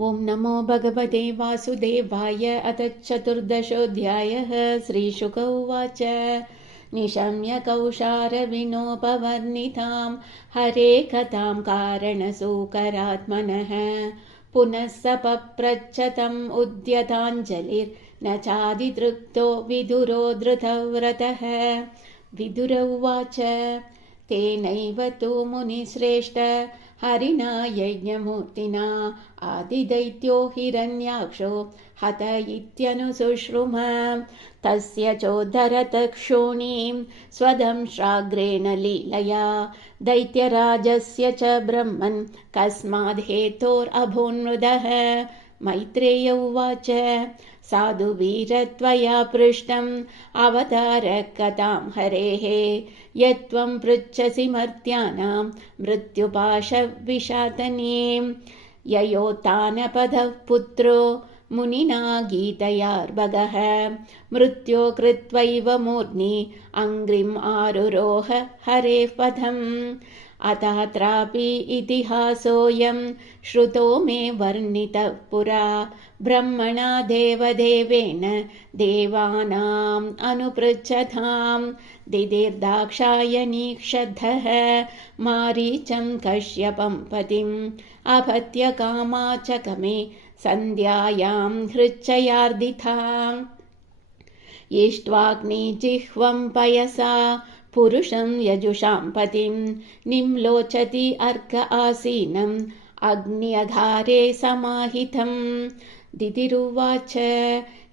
ॐ नमो भगवते वासुदेवाय। अथ चतुर्दशोऽध्यायः। श्रीशुक उवाच। निशम्य कौशारविनोपवर्णितां हरे कथां कारणसूकरात्मनः पुनः स पप्रच्छ तम् उद्यताञ्जलिर्न चादितृप्तो विदुरो धृतव्रतः। विदुर उवाच। तेनैव तु मुनिश्रेष्ठ हरिणा यज्ञमूर्तिना आदिदैत्यो हिरण्याक्षो हत इत्यनुशुश्रुम। तस्य चोद्धरतक्षोणीं स्वदंश्राग्रेण लीलया दैत्यराजस्य च ब्रह्मन् कस्माद् हेतोरभून्मृदः। मैत्रेय उवाच। साधु वीर त्वया पृष्टम् अवतार कथां हरेः यत्त्वं पृच्छसि मर्त्यानां मृत्युपाशविशातनीं। ययोतानपदः पुत्रो मुनिना गीतयार्भगः मृत्यो कृत्वैव मूर्ध्नि अङ्घ्रिम् आरुरोह हरेः पथम्। अथात्रापि इतिहासोऽयं श्रुतो मे वर्णितः पुरा ब्रह्मणा देवदेवेन देवानाम् अनुपृच्छताम्। दिदिर्दाक्षायणी क्षद्धः मारीचं कश्यपं पतिम् अपत्य कामाचकमे सन्ध्यायां हृच्छयार्दिताम्। इष्ट्वाग्निजिह्वं पयसा पुरुषं यजुषां पतिं निम्लोचति अर्क आसीनम् अग्न्यघारे समाहितम्। दिदिरुवाच।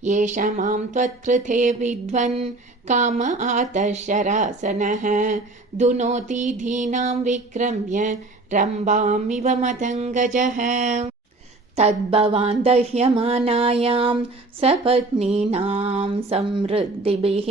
एष मां त्वत्कृते विद्वन् काम आतशरासनः दुनोति धीनां विक्रम्य रम्भामिव मतङ्गजः। तद्भवान् दह्यमानायां सपत्नीनां समृद्धिभिः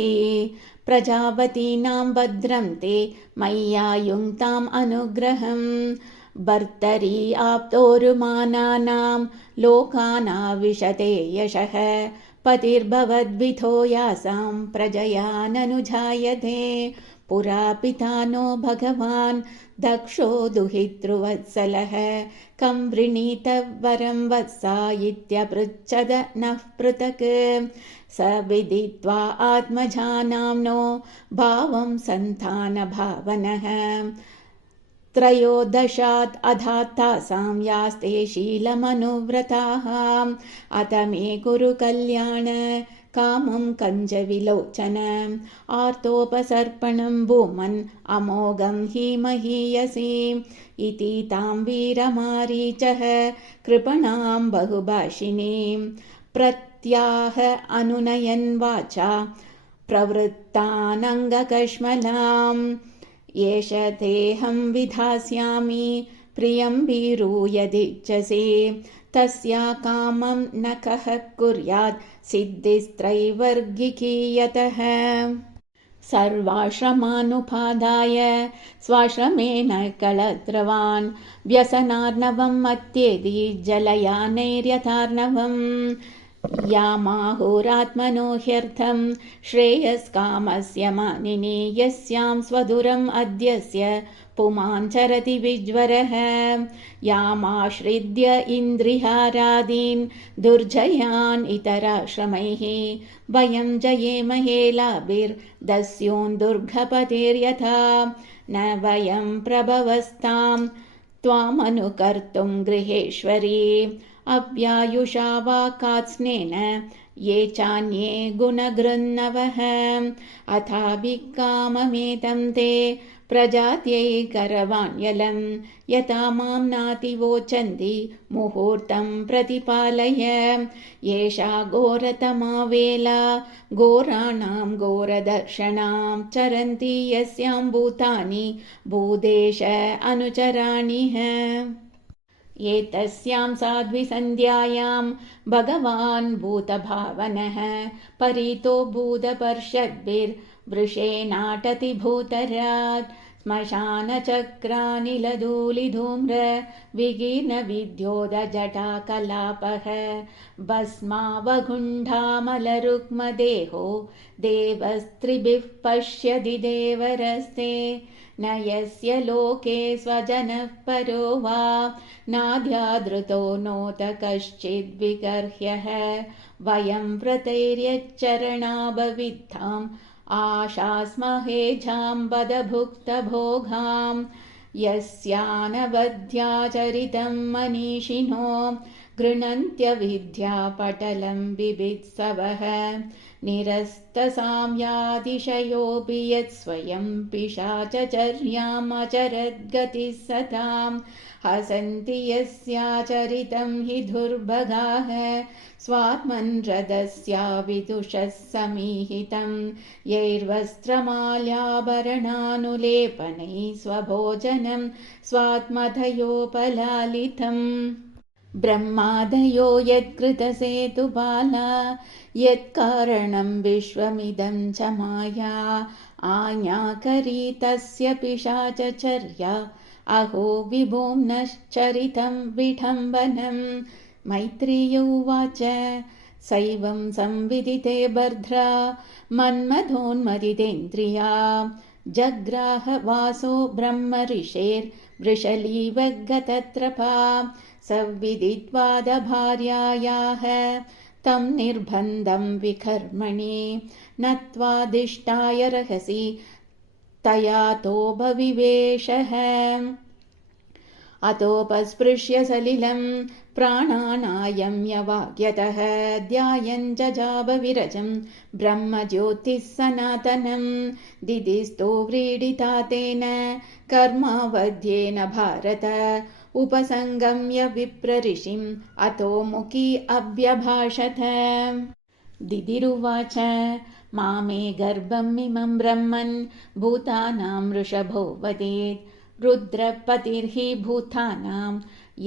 प्रजापतीनां भद्रं ते मय्यायुङ्क्ताम् अनुग्रहम्। भर्तरि आप्तोरुमानानां लोकानाविशते यशः पतिर्भवद्विधो यासां प्रजया ननुजायते। पुरा पिता नो भगवान् दक्षो दुहितृवत्सलः कं वृणीतः वरं वत्सा इत्यपृच्छद नः पृथक्। स विदित्वा आत्मजानाम्नो भावं सन्तानभावनः त्रयोदशात् अधातासां यास्ते शीलमनुव्रताः। अथ मे कुरु कल्याण कामं कञ्जविलोचन आर्तोपसर्पणं भूमन् अमोघं हि महीयसी इति तां वीरमारीचः कृपणां बहुभाषिणीं प्रत्याह अनुनयन् वाचा प्रवृत्तानङ्गकश्मलाम्। एष तेऽहं विधास्यामि प्रियं वीरु यदिच्छसि तस्या कामं न कः कुर्यात् सिद्धिस्त्रैवर्गिकी यतः। सर्वाश्रमानुपादाय स्वाश्रमेण कलत्रवान् व्यसनार्णवं मत्येदि जलया नैर्यथार्णवम्। यामाहुरात्मनो ह्यर्थं श्रेयस्कामस्य मानिनी यस्यां स्वदुरम् अद्यस्य पुमान् चरति विज्वरः। यामाश्रित्य इन्द्रिहारादीन् दुर्जयान् इतराश्रमैः वयं जयेमहे लाभिर्दस्यून् दुर्गपतिर्यथा न वयं प्रभवस्तां त्वामनुकर्तुं गृहेश्वरी अव्यायुषा वा कात्स्नेन ये चान्ये गुणगृन्नवः। अथाभिकाममेतं ते प्रजात्यै करवाण्यलं यथा मां नातिवोचन्ति मुहूर्तं प्रतिपालय। एषा घोरतमा वेला घोराणां घोरदर्शनां चरन्ति यस्यां भूतानि भूदेश अनुचराणिः। एतस्यां साध्विसन्ध्यायां भगवान् भूतभावनः परितो भूतपर्षद्भिर्वृषेणाटति भूतरात्। श्मशानचक्रानिलधूलिधूम्र विकीर्णविद्योतजटाकलापः भस्मावगुण्ठामलरुक्मदेहो देवस्त्रिभिः पश्यति देवरस्ते। न यस्य लोके स्वजनः परो वा नाध्यादृतो नोत कश्चिद्विगर्ह्यः वयं व्रतैर्यच्चरणाबविद्धाम् आशास्महे झाम्बदभुक्तभोगाम् यस्यानवद्याचरितं मनीषिणो गृह्णन्त्यविद्यापटलं बिभित्सवः निरस्तसाम्यातिशयोऽपि यत्स्वयं पिशाचचर्यामचरद्गतिः सताम् हसन्ति यस्याचरितं हि दुर्भगाः स्वात्मन्रदस्या विदुषः समीहितं यैर्वस्त्रमाल्याभरणानुलेपनैः स्वभोजनं स्वात्मधयोपलालितम् ब्रह्मादयो यत्कृतसेतुपाला यत्कारणं विश्वमिदं च माया आज्ञाकरी तस्य पिशाचचर्या अहो विभुम्नश्चरितं विठम्बनं मैत्रेय उवाच सैवं संविदिते भर्द्रा मन्मथोन्मदितेन्द्रिया जग्राह वासो ब्रह्मऋषेर्वृषलीव गतत्रपा संविदित्वादभार्यायाः तं निर्बन्धं विकर्मणि नत्वादिष्टाय रहसि तयातोपविवेशः अतोपस्पृश्य सलिलं प्राणानायम्यवाग्यतः ध्यायन् जजाबविरजं ब्रह्मज्योतिः सनातनं दिदिस्तो व्रीडिता तेन कर्मावध्येन भारत उपसंगम्य विप्रऋषिम् अतो मुखी अभ्यभाषत दिदिरुवाच मामे गर्भमिमं ब्रह्मन् भूतानां वृषभो वदेत् रुद्रपतिर्हि भूतानां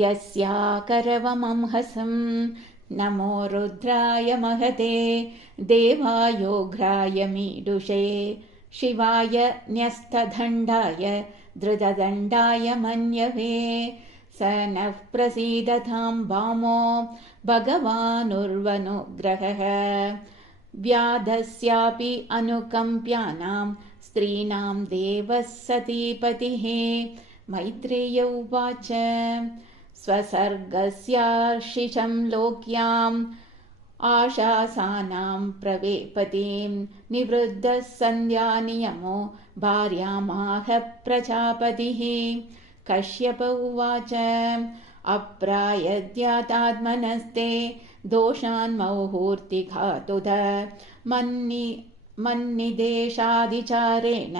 यस्याकरवमंहसं नमो रुद्राय महते देवायोघ्राय मीडुषे शिवाय न्यस्तदण्डाय धृतदण्डाय मन्यवे स नः प्रसीदतां वामो भगवानुर्वनुग्रहः व्याधस्यापि अनुकम्प्यानां स्त्रीणां देवः सतीपतिः मैत्रेय उवाच स्वसर्गस्यार्षिषं लोक्याम् आशासानां प्रवेपतिं निवृद्धः सन्ध्यानियमो भार्यामाह प्रजापतिः कश्यप उवाच अप्रायद्यातात्मनस्ते दोषान् मुहूर्तिघातुध मन्निदेशादिचारेण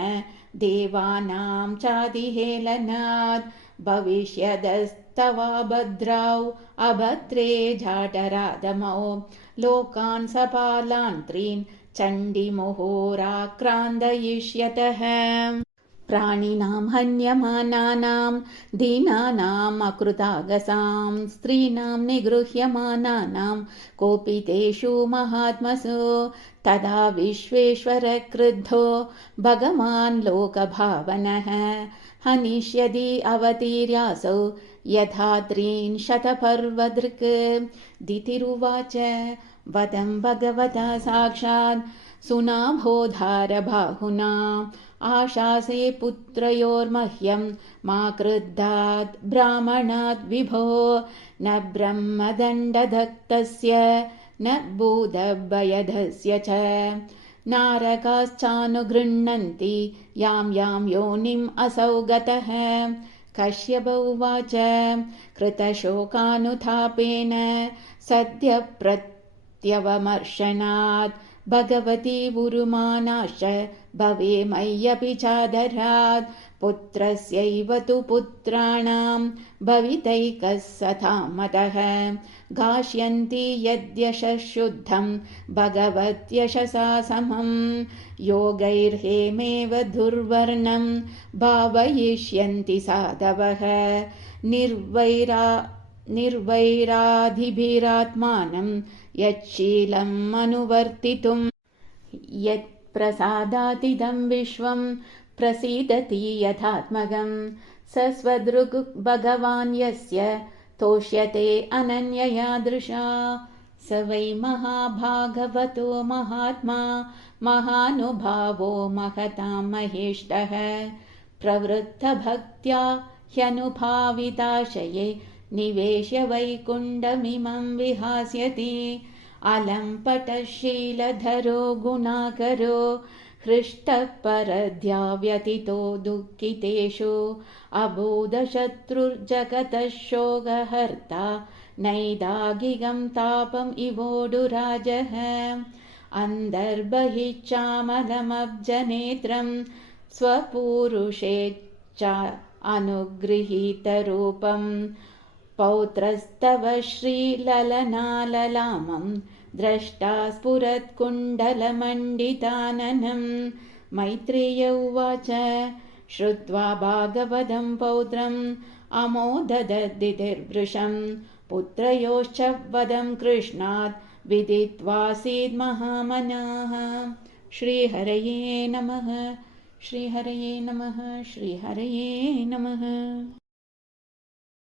देवानां चातिहेलनात् भविष्यदस्तवा भद्रौ अभद्रे जाटरादमौ लोकान् सपालान् त्रीन् चण्डीमुहुराक्रान्दयिष्यतः प्राणिनां हन्यमानानां दीनानाम् अकृतागसां स्त्रीणां निगृह्यमानानां कोपितेषु महात्मसु तदा विश्वेश्वर क्रुद्धो भगवान् लोकभावनः हनिष्यति अवतीर्यासौ यथा त्रीन् शतपर्वदृक् दितिरुवाच वदं भगवता साक्षात् सुनाभोधारबाहुना आशासे पुत्रयोर्मह्यं मा क्रुद्धात् ब्राह्मणात् विभो न ब्रह्मदण्डदत्तस्य न भूतभयधस्य च नारकाश्चानुगृह्णन्ति यां यां योनिम् असौ गतः कश्यप उवाच कृतशोकानुतापेन सद्य प्रत्यवमर्शनात् भगवती उरुमानाश्च भवे मय्यपि चादरात् पुत्रस्यैव तु पुत्राणां भवितैकः सतामतः गास्यन्ति यद्यशुद्धं भगवत्यशसा समं योगैर्हेमेव दुर्वर्णं भावयिष्यन्ति साधवः निर्वैराधिभिरात्मानं यच्छीलम् अनुवर्तितुं यत्प्रसादातिदं विश्वं प्रसीदति यथात्मकं स स्वदृक् भगवान् यस्य तोष्यते अनन्यया दृशा स वै महाभागवतो महात्मा महानुभावो महतां महेष्टः प्रवृत्तभक्त्या ह्यनुभाविताशये निवेश्य वैकुण्ठमिमं विहास्यति। अलम्पटशीलधरो गुणाकरो हृष्टः परद्या व्यतितो दुःखितेषु अबोधशत्रुर्जगतः शोकहर्ता नैदाघिकं तापम् इवोडुराजः। अन्तर्बहिश्चामलमब्जनेत्रं स्वपूरुषे च अनुगृहीतरूपं पौत्रस्तव श्रीललनाललामं द्रष्टा स्फुरत्कुण्डलमण्डिताननं। मैत्रेय उवाच श्रुत्वा भागवतं पौत्रम् अमोददद्दितिर्वृषं पुत्रयोश्च वदं कृष्णात् विदित्वासीद्महामनाः। श्रीहरये नमः, श्रीहरये नमः, श्रीहरये नमः।